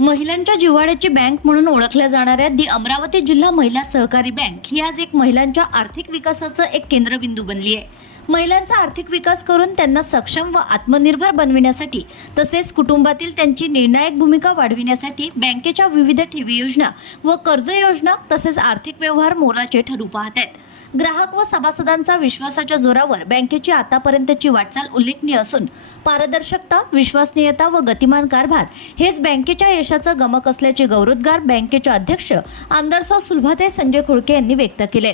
महिलांच्या जिव्हाळ्याची बँक म्हणून ओळखल्या जाणाऱ्या दी अमरावती जिल्हा महिला सहकारी बँक ही आज एक महिलांच्या आर्थिक विकासाचं एक केंद्रबिंदू बनली आहे. महिलांचा आर्थिक विकास करून त्यांना सक्षम व आत्मनिर्भर बनविण्यासाठी तसेच कुटुंबातील त्यांची निर्णायक भूमिका वाढविण्यासाठी बँकेच्या विविध ठेवी योजना व कर्ज योजना तसेच आर्थिक व्यवहार मोलाचे ठरू पाहत आहेत. ग्राहक व सभासदांचा विश्वासाच्या जोरावर बँकेची आतापर्यंतची वाटचाल उल्लेखनीय असून पारदर्शकता विश्वसनीयता व गतिमान कारभार हेच बँकेच्या यशाचं गमक असल्याचे गौरवोद्गार बँकेचे अध्यक्ष आमदारसाव सुलभाते संजय खुळके यांनी व्यक्त केले.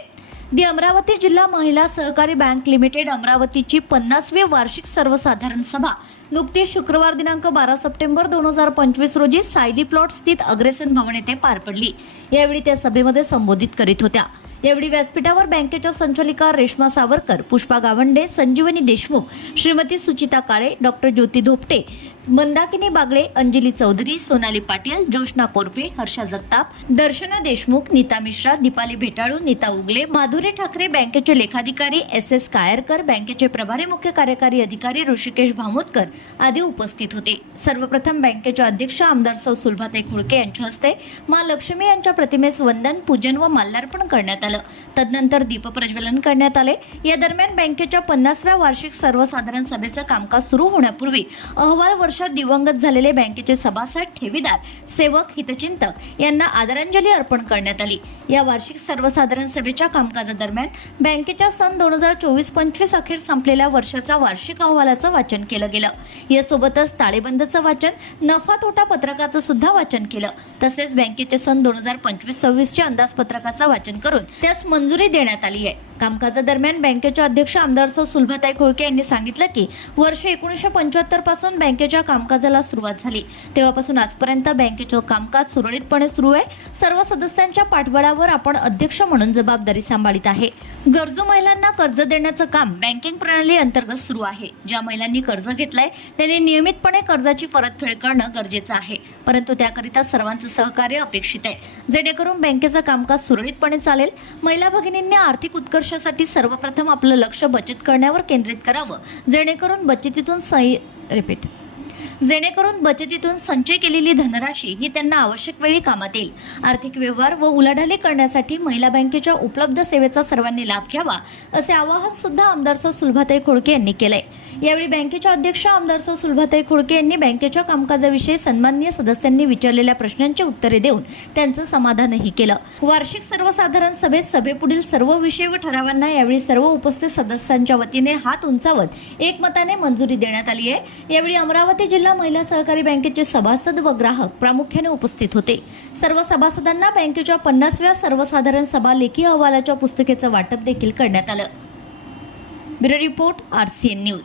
दी अमरावती जिल्हा महिला सहकारी बँक लिमिटेड अमरावतीची पन्नासवी वार्षिक सर्वसाधारण सभा नुकतीच शुक्रवार दिनांक बारा सप्टेंबर दोन हजार पंचवीस रोजी सायली प्लॉट स्थित अग्रेसन भवन येथे पार पडली. यावेळी त्या सभेमध्ये संबोधित करीत होत्या. यावेळी व्यासपीठावर बँकेच्या संचालिका रेश्मा सावरकर पुष्पा गावंडे संजीवनी देशमुख श्रीमती सुचिता काळे डॉक्टर ज्योती धोपटे मंदाकिनी बागडे अंजली चौधरी सोनाली पाटील जोशना कोरपे हर्षा जगताप दर्शना देशमुख नीता मिश्रा दीपाली भेटाळू नीता उगले माधुरी ठाकरे बँकेचे लेखाधिकारी एस एस कायरकर बँकेचे प्रभारी मुख्य कार्यकारी अधिकारी ऋषिकेश भामोदकर आदी उपस्थित होते. सर्वप्रथम बँकेचे अध्यक्ष आमदार सौ सुलभाताई खुळके यांच्या हस्ते मा लक्ष्मी यांच्या प्रतिमेस वंदन पूजन व माल्यार्पण करण्यात आलं. तदनंतर दीपप्रज्वलन करण्यात आले. या दरम्यान बँकेच्या पन्नासव्या वार्षिक सर्वसाधारण सभेचं कामकाज सुरू होण्यापूर्वी अहवाल वर्ष वर्षात दिवंगत झालेले बँकेचे सभासद ठेवीदार सेवक हितचिंतक यांना आदरांजली अर्पण करण्यात आली. या वार्षिक सर्वसाधारण सभेच्या कामकाजादरम्यान बँकेच्या सन दोन हजार चोवीस पंचवीस अखेर संपलेल्या वर्षाचा वार्षिक अहवालाचं वाचन केलं गेलं. यासोबतच ताळेबंदचं वाचन नफा तोटा पत्रकाचं सुद्धा वाचन केलं. तसेच बँकेचे सन दोन हजार पंचवीस सव्वीसच्या अंदाजपत्रकाचं वाचन करून त्यास मंजुरी देण्यात आली आहे. कामकाजादरम्यान बँकेच्या अध्यक्ष आमदार सौ सुलभाताई खोळके यांनी सांगितलं की वर्ष एकोणीसशे पंच्याहत्तरपासून बँकेच्या कामकाजाला सुरुवात झाली. तेव्हापासून आजपर्यंत बँकेचं कामकाज सुरळीतपणे सुरू आहे. सर्व सदस्यांच्या पाठबळावर आपण अध्यक्ष म्हणून जबाबदारी सांभाळीत आहे. गरजू महिलांना कर्ज देण्याचं काम बँकिंग प्रणाली अंतर्गत सुरू आहे. ज्या महिलांनी कर्ज घेतलंय त्यांनी नियमितपणे कर्जाची परतफेड करणं गरजेचं आहे. परंतु त्याकरिता सर्वांचं सहकार्य अपेक्षित आहे. जेणेकरून बँकेचं कामकाज सुरळीतपणे चालेल. महिला भगिनींनी आर्थिक उत्कर्ष वर्षासाठी सर्वप्रथम आपलं लक्ष बचत करण्यावर केंद्रित करावं जेणेकरून बचतीतून सही रिपीट जेणेकरून बचतीतून संचय केलेली धनराशी ही त्यांना आवश्यक वेळी कामात येईल आर्थिक व्यवहार व उलाढाली करण्यासाठी महिला बँकेच्या उपलब्ध सेवेचा सर्वांनी लाभ घ्यावा असे आवाहन सुद्धा आमदार सौ सुलभाताई खोडके यांनी केलंय. यावेळी बँकेच्या अध्यक्ष आमदार सौ सुलभाताई खोडके यांनी बँकेच्या कामकाजाविषयी सन्माननीय सदस्यांनी विचारलेल्या प्रश्नांची उत्तरे देऊन त्यांचं समाधानही केलं. वार्षिक सर्वसाधारण सभेत सभेपुढील सर्व विषय व ठरावांना यावेळी सर्व उपस्थित सदस्यांच्या वतीने हात उंचावत एकमताने मंजुरी देण्यात आली आहे. यावेळी अमरावती जिल्हा महिला सहकारी बँकेचे सभासद व ग्राहक प्रामुख्याने उपस्थित होते. सर्व सभासदांना बँकेच्या पन्नासव्या सर्वसाधारण सभा लेखी अहवालाच्या पुस्तकेचं वाटप देखील करण्यात आलं. Bureau report R C N news.